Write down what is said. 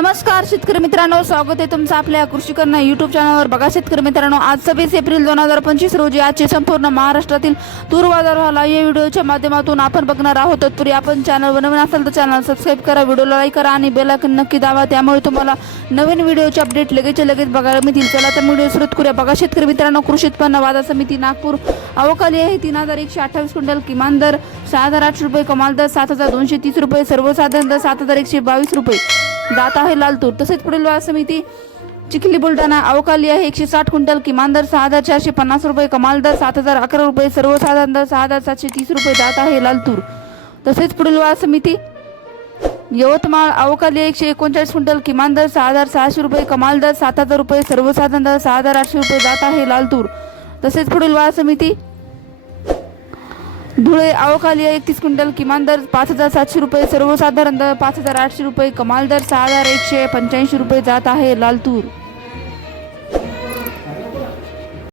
नमस्कार शेतकरी मित्रांनो. स्वागत आहे तुमचं आपल्या कृषी करणं युट्यूब चॅनलवर बघा शेतकरी मित्रांनो आज सव्वीस एप्रिल दोन हजार पंचवीस रोजी आजचे संपूर्ण महाराष्ट्रातील तूर बाजार झाला. या व्हिडिओच्या माध्यमातून आपण बघणार आहोत. तत्पूर्वी आपण चॅनल नवीन असेल तर चॅनल सबस्क्राईब करा व्हिडिओला लाईक करा आणि बेल नक्की दावा त्यामुळे तुम्हाला नवीन व्हिडिओचे अपडेट लगेच लगेच बघायला मिळतील. चला तर व्हिडिओ सुरू करूया. बघा शेतकरी मित्रांनो कृषी उत्पन्न बाजार समिती नागपूर अवकाली आहे. तीन हजार एकशे अठ्ठावीस क्विंटल किमान दर सहा हजार आठशे रुपये कमाल दर सात हजार दोनशे तीस रुपये सर्वसाधारण दर सात हजार एकशे बावीस रुपये. जात आहे लालतूर तसेच पुढील बाजार समिती चिखली बुलढाणा अवकाली आहे एकशे साठ क्विंटल किमान दर सहा हजार चारशे पन्नास रुपये कमाल दर सात हजार अकरा रुपये सर्वसाधारण दर सहा हजार सातशे तीस रुपये जात आहे लालतूर तसेच पुढील बाजार समिती यवतमाळ अवकाली एकशे एकोणचाळीस क्विंटल किमान दर सहा हजार सहाशे रुपये कमाल दर सात हजार रुपये सर्वसाधारण दर सहा हजार आठशे रुपये जात आहे लालतूर तसेच पुढील बाजार समिती धुळे अवकाली एकतीस क्विंटल किमान दर पाच हजार सातशे रुपये. सर्वसाधारण दर पाच हजार आठशे रुपये. कमाल दर सहा हजार एकशे पंच्याऐंशी रुपये जात आहे लाल तूर